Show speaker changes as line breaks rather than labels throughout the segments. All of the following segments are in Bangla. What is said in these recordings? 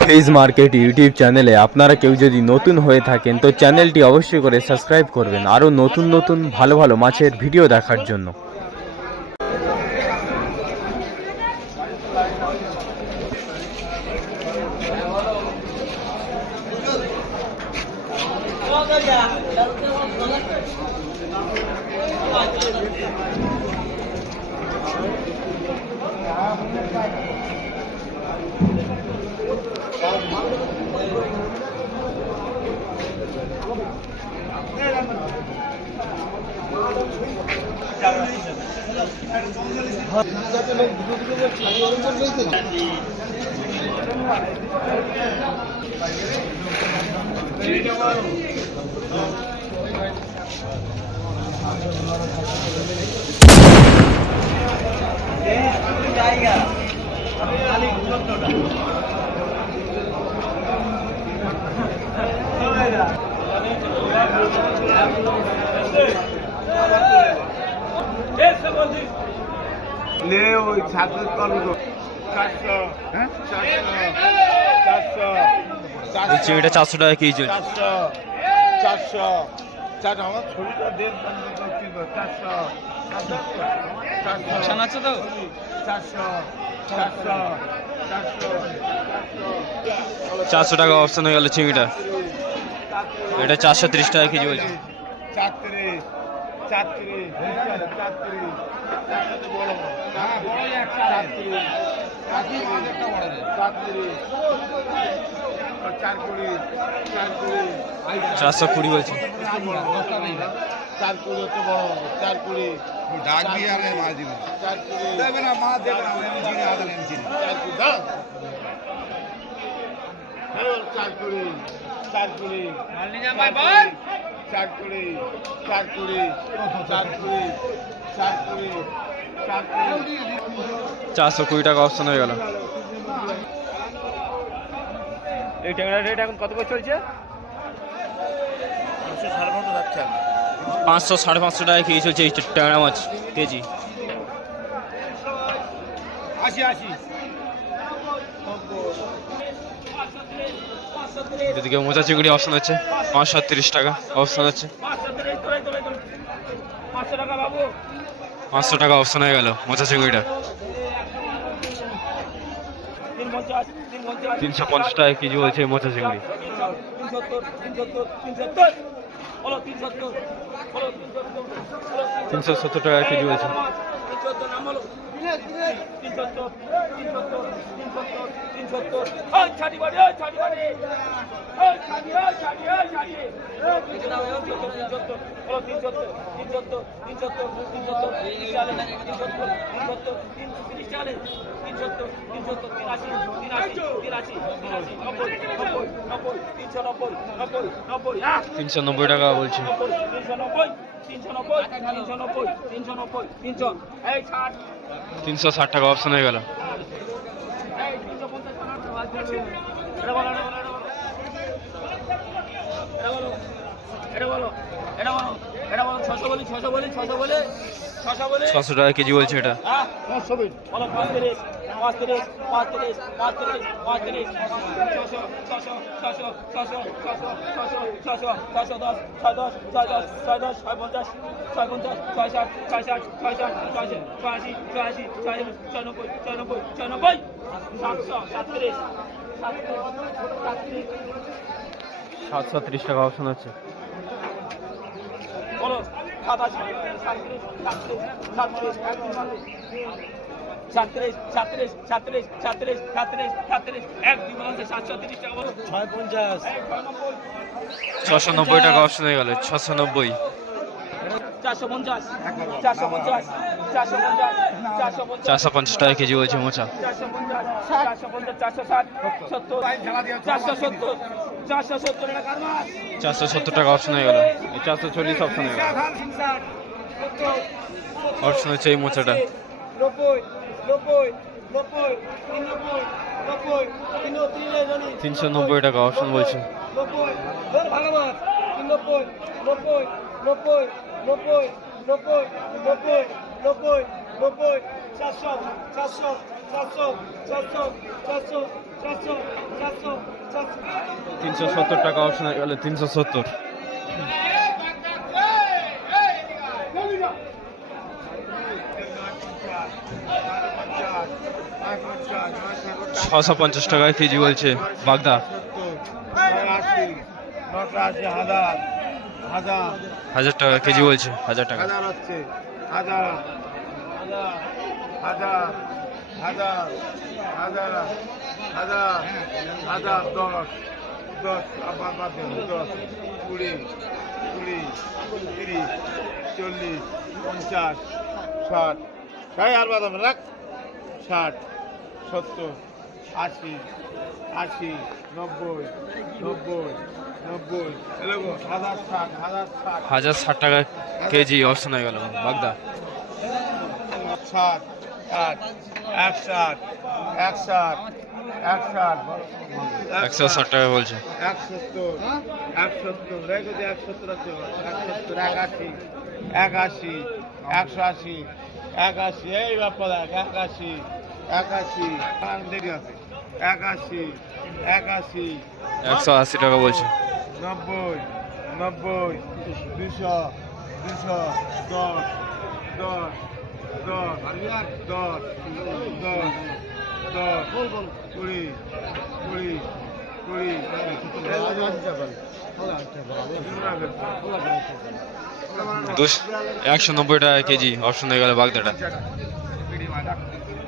ফেজ মার্কেট ইউটিউব চ্যানেলে আপনারা কেউ যদি নতুন হয়ে থাকেন, তো চ্যানেলটি অবশ্যই করে সাবস্ক্রাইব করবেন। আরও নতুন নতুন ভালো ভালো মাছের ভিডিও দেখার জন্য।
জায়গা ওই ছাত্রের কলম চারশো হ্যাঁ? চারশো চারশো
এই চিংড়িটা চারশো টাকা কেজি চলছে
চারশো চারশো চারশো। আমার ছবিটা দেড় চারশো চারশো চারশো।
আছে তো?
চারশো চারশো চারশো
চারশো। টাকা অপশন হয়ে গেল চিংড়িটা। এটা চারশো তিরিশ টাকা কেজি বলছে
চার
চারশো কুড়ি বলছে
চার কুড়ি হচ্ছে বড় চার কুড়ি
ডাক দিয়ে আর মাছ দিবে
চার কুড়ি
দেবে না মাছ দেবে না আমি চিনি আদা
চার কুড়ি দাও চার কুড়ি চার কুড়ি চার কুড়ি চার কুড়ি চার কুড়ি চার কুড়ি চার কুড়ি
চারশো কুড়ি টাকা অপশন হয়ে গেল।
এই ট্যাংরার রেট এখন কত করে চলছে?
সাড়ে
পাঁচশো সাড়ে পাঁচশো টাকা কেজি চলছে এই ট্যাংরা মাছ কেজি।
আশি আসি।
এদিকে মোচা চিংড়ি অপশন হচ্ছে পাঁচশো তিরিশ টাকা অপশন হচ্ছে
পাঁচশো টাকা
অপশন হয়ে গেল মোচা চিংড়িটা। তিনশো পঞ্চাশ টাকা কেজি হয়েছে মোচা চিংড়ি। তিনশো সত্তর টাকা কেজি
হয়েছে তিনশো নব্বই
টাকা বলছি।
তিনশো নব্বই তিনশো নব্বই তিনশো নব্বই তিনশো নব্বই, তিনশো এই ষাট
তিনশো ষাট টাকা অপশন হয়ে গেল।
ছশো
টাকা কেজি বলছে এটা।
পঁয়ত্রিশ পঁয়ত্রিশ পঁয়ত্রিশ পঁয়ত্রিশ ছশো ছশো ছশো ছশো ছশো ছশো ছশো ছশো দশ ছয় দশ ছয় দশ ছয় দশ ছয় পঞ্চাশ ছয় পঞ্চাশ ছয় ষাট ছয় ষাট ছয় ষাট ছয় ষাট ছয় আশি ছয় আশি ছয় ছয় নব্বই ছয় নব্বই ছয় নব্বই সাতশো সাতত্রিশ
সাতশো তিরিশ টাকা অপশন
বলো সাতাশি সাতত্রিশ সাতত্রিশ সাতত্রিশ সাতত্রিশ সাতত্রিশ সাতত্রিশ সাতত্রিশ সাতত্রিশ এক দুই বলছে সাতশো তিরিশ টাকা
ছয় পঞ্চাশ
ছশো নব্বই টাকা অপশন হয়ে গেল ছশো নব্বই।
চারশো পঞ্চাশ চারশো পঞ্চাশ চারশো পঞ্চাশ
টাকা কেজি বলছে মোচা।
চারশো সত্তর
টাকা অপশন হয়ে গেল। চারশো চল্লিশ অপশন হয়ে গেল। অপশন হচ্ছে এই মোচাটা।
নব্বই
তিনশো নব্বই টাকা অপশন বলছে।
চারশো চারশো চারশো চারশো চারশো চারশো চারশো
তিনশো সত্তর টাকা অপশন গেলে তিনশো সত্তর। ছশো পঞ্চাশ টাকায় কেজি বলছে বাগদা।
হাজার
টাকা কেজি বলছে হাজার টাকা।
হাজার হচ্ছে হাজার। হাজার হাজার হাজার হাজার হাজার দশ দশ কুড়ি কুড়ি তিরিশ চল্লিশ পঞ্চাশ ষাট। ষাট আর বাদ রাখ। ষাট সত্তর আশি আশি নব্বই নব্বই নব্বই। হাজার ষাট হাজার ষাট।
হাজার ষাট টাকা কেজি অপশন হয়ে গেল বাগদা।
ষাট ষাট এক ষাট এক ষাট এক ষাট
একশো ষাট টাকা বলছে।
এক সত্তর এক সত্তর এক সত্তর আছে এক সত্তর একাশি একাশি একশো আশি একাশি এই ব্যাপার এক একাশি। একাশি আছে। একাশি একাশি
একশো আশি টাকা বলছে।
নব্বই নব্বই দুশো দুশো দশ দশ দশ দশ দশ দশ কুড়ি কুড়ি কুড়ি
দুশ একশো নব্বই টাকা কেজি অপশন হয়ে গেল বাগদাটা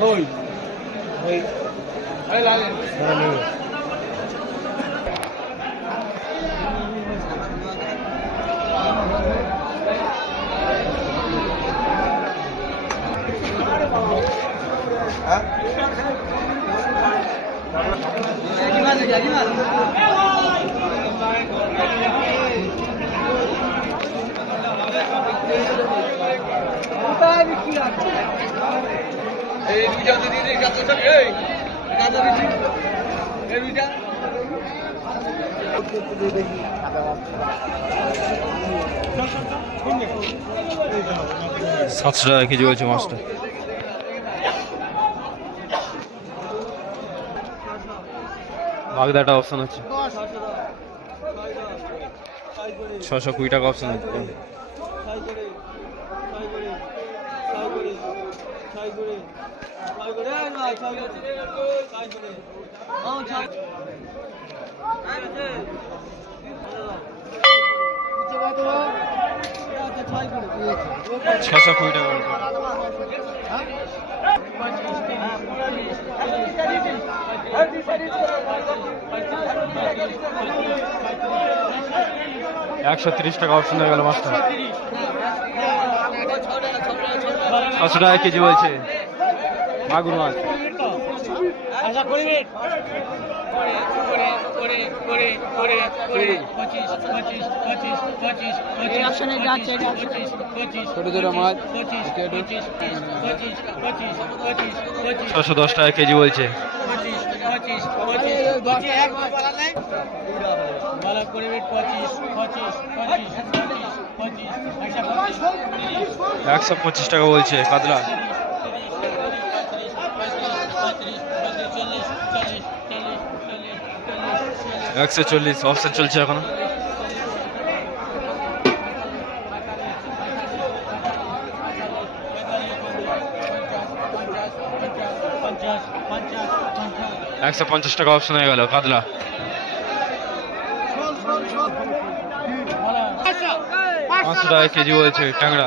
Thôi. Thôi.
Đây là. Đây là. Hả? Hãy subscribe cho kênh
Ghiền Mì Gõ
Để không bỏ lỡ những video hấp dẫn
সাতশো টাকা কেজি বলছে মাছটা। বাগদাটা অপশন হচ্ছে ছশো কুড়ি টাকা অপশন হচ্ছে ছশো কুড়ি টাকা একশো তিরিশ টাকা অপশন হয়ে গেল মাছটা। ছশো টাকা কেজি বলছে। মাগুর মাছ। আশা করে করে করে করে করে পঁচিশ পঁচিশ
পঁচিশ পঁচিশ পঁচিশ পঁচিশ পঁচিশ মাছ পঁচিশ পঁচিশ পঁচিশ পঁচিশ পঁচিশ পঁচিশ ছশো দশ টাকা কেজি বলছে। পঁচিশ পঁচিশ পঁচিশ ভালো পঁচিশ পঁচিশ পঁচিশ পঁচিশ একশো পঁচিশ টাকা বলছে কাতলা। একশো চল্লিশ অপশন চলছে এখনও। একশো পঞ্চাশ টাকা অপশন হয়ে গেল কাতলা পাঁচশো টাকা কেজি বলছে, ট্যাংরা।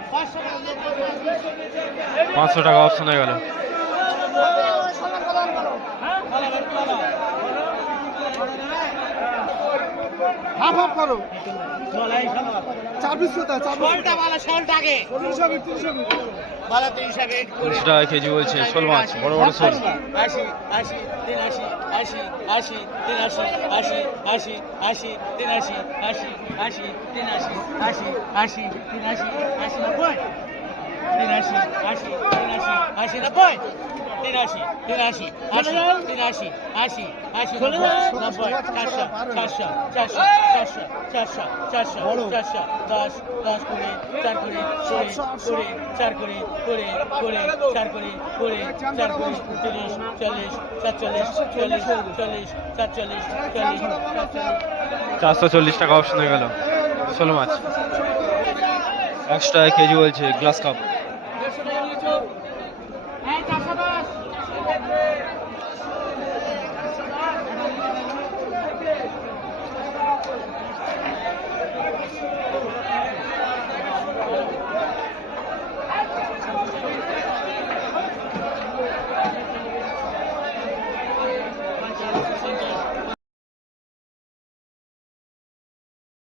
পাঁচশো
টাকা অপশন হয়ে গেল। হ্যাঁ?
হাফ হাফ করো। তিনশো
আশি আশি তিন আশি
আশি আশি তিন আশি আশি আশি আশি আশি আশি আশি আশি আশি আশি আশি আশি নব্বই। আশি আশি আশি আশি নব্বই। তিরাশি আশি তিরাশি আশি আশি নব্বই নব্বই চারশো চারশো চারশো চারশো চারশো চারশো চারশো দশ দশ কুড়ি চার কুড়ি কুড়ি চার কুড়ি তিরিশ চল্লিশ সাতচল্লিশ চল্লিশ চল্লিশ সাতচল্লিশ চল্লিশ সাতচল্লিশ
চারশো চল্লিশ টাকা অপশন হয়ে গেল। ষোলো মাছ। একশো টাকা কেজি বলছে গ্লাস কাপ